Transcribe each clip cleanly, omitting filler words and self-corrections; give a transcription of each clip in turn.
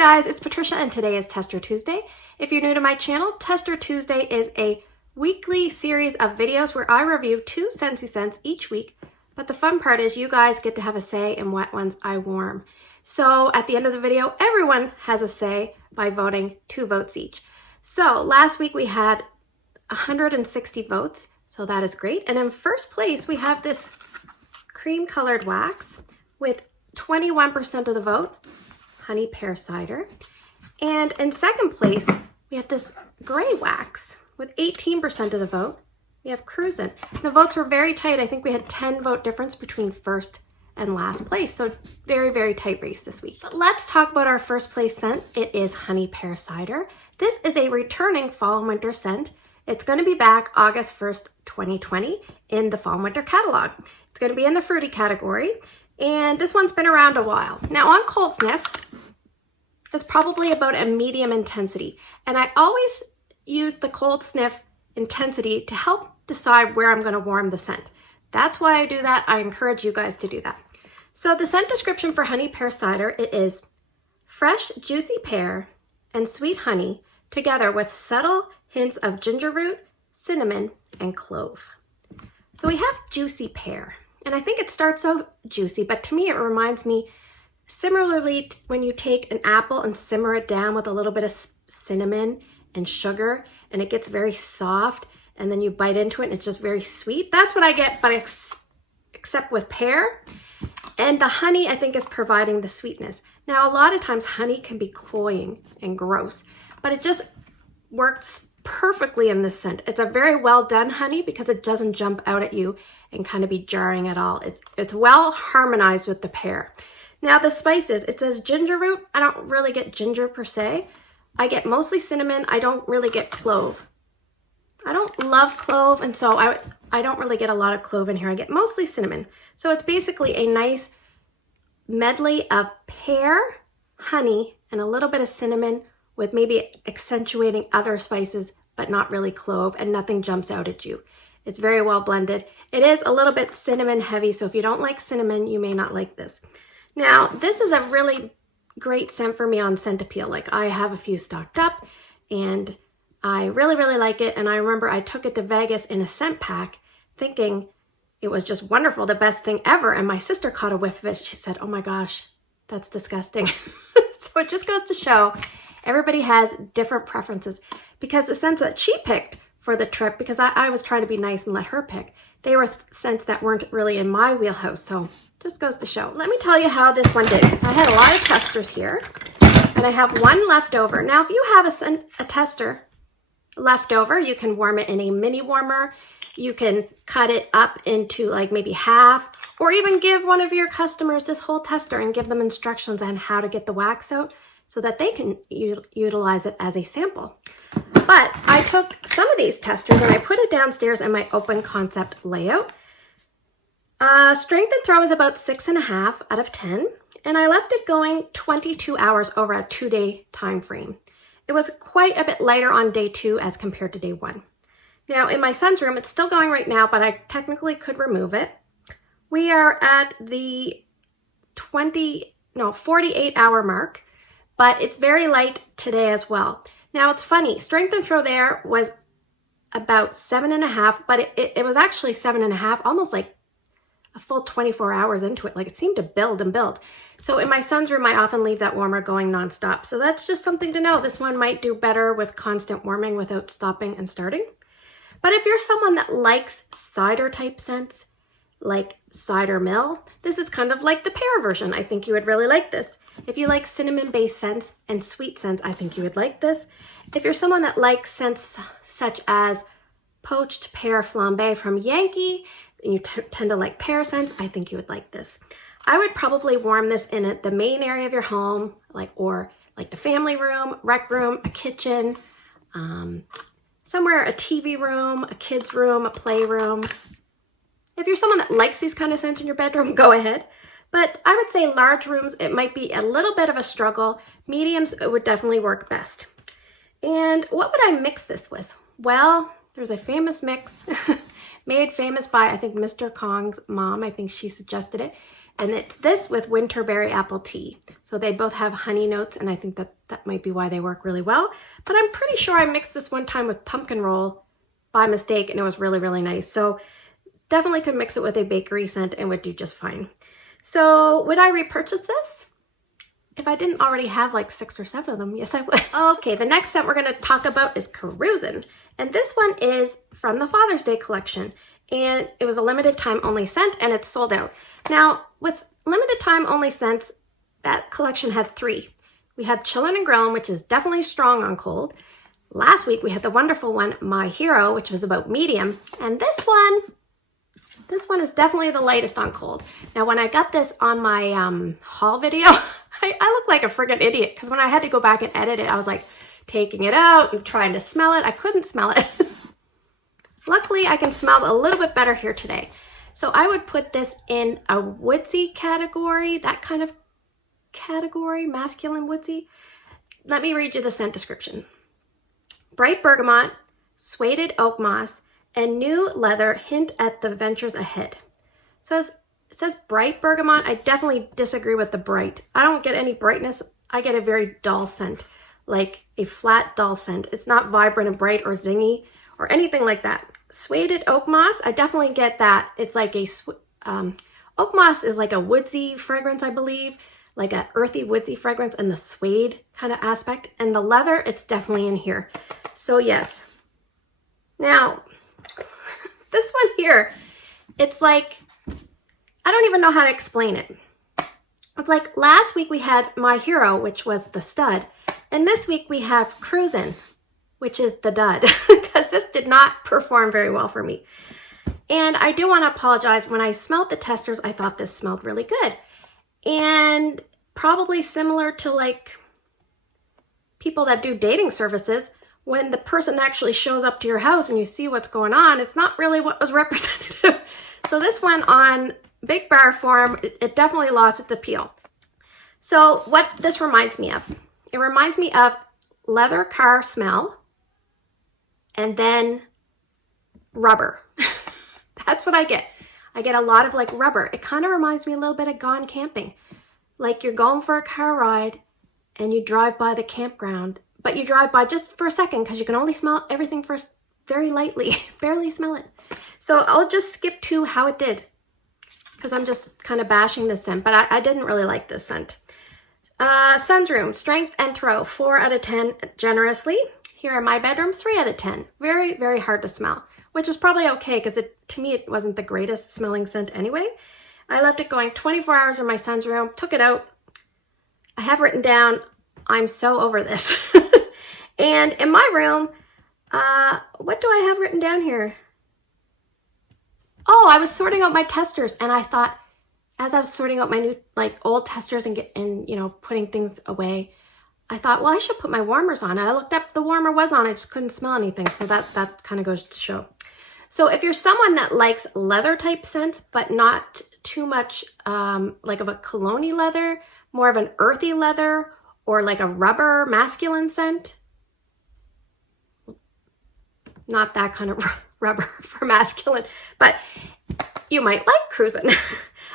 guys, it's Patricia and today is Tester Tuesday. If you're new to my channel, Tester Tuesday is a weekly series of videos where I review 2 Scentsy scents each week, but the fun part is you guys get to have a say in what ones I warm. So at the end of the video, everyone has a say by voting 2 votes each. So last week we had 160 votes, so that is great. And in first place, we have this cream colored wax with 21% of the vote, honey pear cider. And in second place, we have this gray wax with 18% of the vote. We have Cruisin. The votes were very tight. I think we had 10 vote difference between first and last place. So very, very tight race this week. But let's talk about our first place scent. It is honey pear cider. This is a returning fall and winter scent. It's going to be back August 1st, 2020 in the fall and winter catalog. It's going to be in the fruity category. And this one's been around a while. Now on cold sniff, it's probably about a medium intensity. And I always use the cold sniff intensity to help decide where I'm going to warm the scent. That's why I do that. I encourage you guys to do that. So the scent description for honey pear cider, it is fresh, juicy pear and sweet honey together with subtle hints of ginger root, cinnamon, and clove. So we have juicy pear. And I think it starts so juicy, but to me it reminds me similarly when you take an apple and simmer it down with a little bit of cinnamon and sugar and it gets very soft and then you bite into it and it's just very sweet. That's what I get, but except with pear. And the honey I think is providing the sweetness. Now a lot of times honey can be cloying and gross, but it just works perfectly in this scent. It's a very well done honey because it doesn't jump out at you and kind of be jarring at all. It's well harmonized with the pear. Now the spices, it says ginger root. I don't really get ginger per se. I get mostly cinnamon. I don't really get clove. I don't love clove, and so I don't really get a lot of clove in here. I get mostly cinnamon. So it's basically a nice medley of pear, honey, and a little bit of cinnamon with maybe accentuating other spices, but not really clove, and nothing jumps out at you. It's very well blended. It is a little bit cinnamon heavy, so if you don't like cinnamon, you may not like this. Now, this is a really great scent for me on scent appeal. Like I have a few stocked up and I really, really like it. And I remember I took it to Vegas in a scent pack thinking it was just wonderful, the best thing ever. And my sister caught a whiff of it. She said, "Oh my gosh, that's disgusting." So it just goes to show everybody has different preferences because the scents that she picked for the trip, because I was trying to be nice and let her pick, they were scents that weren't really in my wheelhouse. So just goes to show. Let me tell you how this one did. I had a lot of testers here and I have one left over. Now, if you have a tester left over, you can warm it in a mini warmer. You can cut it up into like maybe half, or even give one of your customers this whole tester and give them instructions on how to get the wax out so that they can utilize it as a sample. But I took some of these testers and I put it downstairs in my open concept layout. Strength and throw is about 6.5 out of 10, and I left it going 22 hours over a 2-day time frame. It was quite a bit lighter on day 2 as compared to day 1. Now in my son's room, it's still going right now, but I technically could remove it. We are at the 48 hour mark, but it's very light today as well. Now it's funny, strength and throw there was about 7.5, but it was actually 7.5, almost like a full 24 hours into it. Like it seemed to build and build. So in my son's room, I often leave that warmer going nonstop. So that's just something to know. This one might do better with constant warming without stopping and starting. But if you're someone that likes cider type scents, like cider mill, this is kind of like the pear version. I think you would really like this. If you like cinnamon based scents and sweet scents, I think you would like this. If you're someone that likes scents such as poached pear flambe from Yankee, and you tend to like pear scents, I think you would like this. I would probably warm this in the main area of your home, or the family room, rec room, a kitchen, somewhere, a TV room, a kid's room, a playroom. If you're someone that likes these kind of scents in your bedroom, go ahead. But I would say large rooms, it might be a little bit of a struggle. Mediums, it would definitely work best. And what would I mix this with? Well, there's a famous mix made famous by, I think, Mr. Kong's mom. I think she suggested it. And it's this with winterberry apple tea. So they both have honey notes, and I think that might be why they work really well. But I'm pretty sure I mixed this one time with pumpkin roll by mistake, and it was really, really nice. So definitely could mix it with a bakery scent and would do just fine. So would I repurchase this? If I didn't already have like 6 or 7 of them, yes I would. Okay, the next scent we're gonna talk about is Cruisin. And this one is from the Father's Day collection. And it was a limited time only scent, and it's sold out. Now, with limited time only scents, that collection had 3. We had Chillin' and Grillin', which is definitely strong on cold. Last week we had the wonderful one, My Hero, which was about medium. And this one is definitely the lightest on cold. Now, when I got this on my haul video, I looked like a friggin' idiot, because when I had to go back and edit it, I was like taking it out and trying to smell it. I couldn't smell it. Luckily, I can smell a little bit better here today. So I would put this in a woodsy category, that kind of category, masculine woodsy. Let me read you the scent description. Bright bergamot, suede oak moss, and new leather hint at the ventures ahead. So it says bright bergamot. I definitely disagree with the bright. I don't get any brightness. I get a very dull scent, like a flat, dull scent. It's not vibrant and bright or zingy or anything like that. Suede oak moss, I definitely get that. It's like a, oak moss is like a woodsy fragrance, I believe, like an earthy woodsy fragrance, and the suede kind of aspect. And the leather, it's definitely in here. So yes. Now, this one here, it's like, I don't even know how to explain it. It's like last week we had My Hero, which was the stud. And this week we have Cruisin', which is the dud, because this did not perform very well for me. And I do want to apologize. When I smelled the testers, I thought this smelled really good. And probably similar to like people that do dating services, when the person actually shows up to your house and you see what's going on, it's not really what was representative. So this one on Big Bar form, it definitely lost its appeal. So what this reminds me of, it reminds me of leather car smell and then rubber. That's what I get. I get a lot of like rubber. It kind of reminds me a little bit of Gone Camping. Like you're going for a car ride and you drive by the campground, but you drive by just for a second because you can only smell everything for very lightly, barely smell it. So I'll just skip to how it did, because I'm just kind of bashing this scent, but I didn't really like this scent. Sun's Room, strength and throw, 4 out of 10 generously. Here in my bedroom, 3 out of 10. Very, very hard to smell, which is probably okay, because to me, it wasn't the greatest smelling scent anyway. I left it going 24 hours in my son's room, took it out. I have written down, I'm so over this. And in my room, what do I have written down here? Oh, I was sorting out my testers, and I thought, as I was sorting out my new, like, old testers and you know, putting things away, I thought, well, I should put my warmers on. And I looked up, the warmer was on. I just couldn't smell anything. So that kind of goes to show. So if you're someone that likes leather type scents, but not too much like of a cologne-y leather, more of an earthy leather, or like a rubber masculine scent, not that kind of rubber for masculine, but you might like Cruisin'.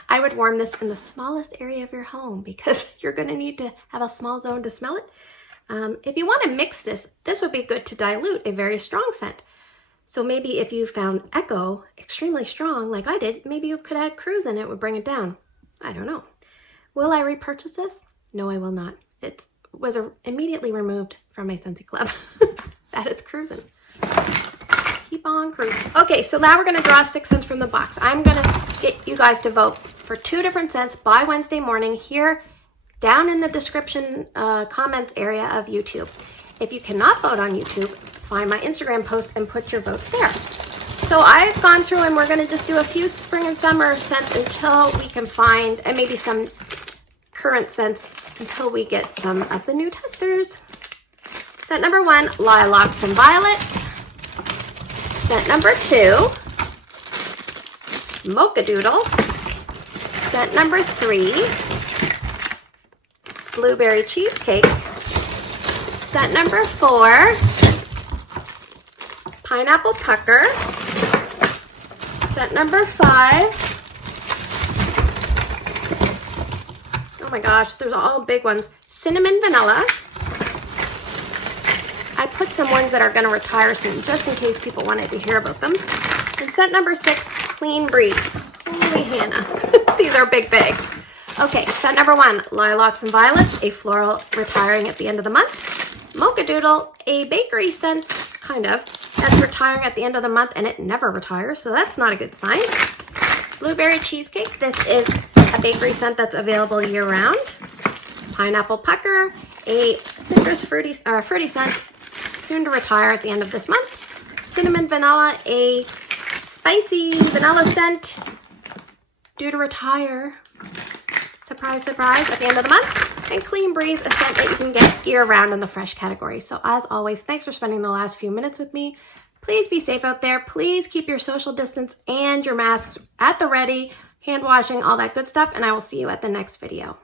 I would warm this in the smallest area of your home, because you're going to need to have a small zone to smell it. If you want to mix this, this would be good to dilute a very strong scent. So maybe if you found Echo extremely strong, like I did, maybe you could add Cruisin', it would bring it down. I don't know. Will I repurchase this? No, I will not. It was immediately removed from my Scentsy club. That is Cruisin'. Keep on cruising. Okay, so now we're going to draw 6 scents from the box. I'm going to get you guys to vote for 2 different scents by Wednesday morning here down in the description comments area of YouTube. If you cannot vote on YouTube, find my Instagram post and put your votes there. So I've gone through, and we're going to just do a few spring and summer scents until we can find, and maybe some current scents until we get some of the new testers. Scent number 1, Lilacs and Violets. Scent number 2, Mocha Doodle. Scent number 3, Blueberry Cheesecake. Scent number 4, Pineapple Pucker. Scent number 5, my gosh, there's all big ones. Cinnamon Vanilla. I put some ones that are going to retire soon, just in case people wanted to hear about them. And scent number 6, Clean Breeze. Holy Hannah. These are big bags. Okay, scent number 1, Lilacs and Violets, a floral retiring at the end of the month. Mocha Doodle, a bakery scent, kind of, that's retiring at the end of the month, and it never retires, so that's not a good sign. Blueberry Cheesecake, this is a bakery scent that's available year-round. Pineapple Pucker, a citrus fruity scent, soon to retire at the end of this month. Cinnamon Vanilla, a spicy vanilla scent, due to retire, surprise, surprise, at the end of the month. And Clean Breeze, a scent that you can get year-round in the fresh category. So as always, thanks for spending the last few minutes with me. Please be safe out there. Please keep your social distance and your masks at the ready, hand washing, all that good stuff, and I will see you at the next video.